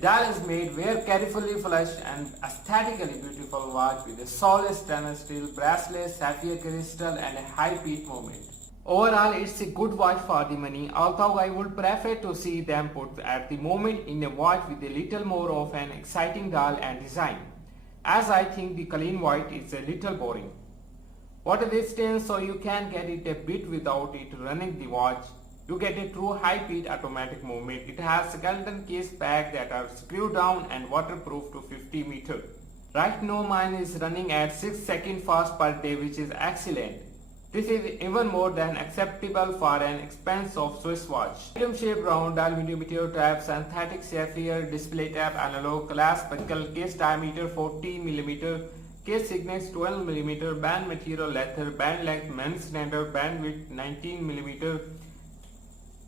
Dial is made very carefully polished and aesthetically beautiful watch with a solid stainless steel bracelet, sapphire crystal and a high beat movement. Overall, it's a good watch for the money, although I would prefer to see them put at the moment in a watch with a little more of an exciting dial and design, as I think the clean white is a little boring. Water resistance, so you can get it a bit without it running the watch. You get a true high-speed automatic movement. It has skeleton case pack that are screwed down and waterproof to 50 meters. Right now mine is running at 6 seconds fast per day, which is excellent. This is even more than acceptable for an expensive Swiss watch. Medium shape round dial, millimeter tab, synthetic sapphire display tab, analog glass buckle, case diameter 40 mm, case thickness 12 mm, band material leather, band length men's standard, band width 19 mm,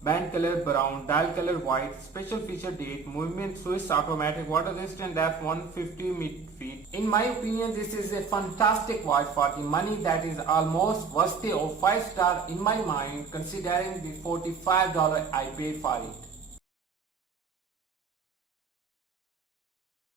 band color brown, dial color white, special feature date, movement Swiss automatic, water resistant, depth 150 feet. In my opinion, this is a fantastic watch for the money that is almost worthy of 5 star in my mind, considering the $45 I paid for it.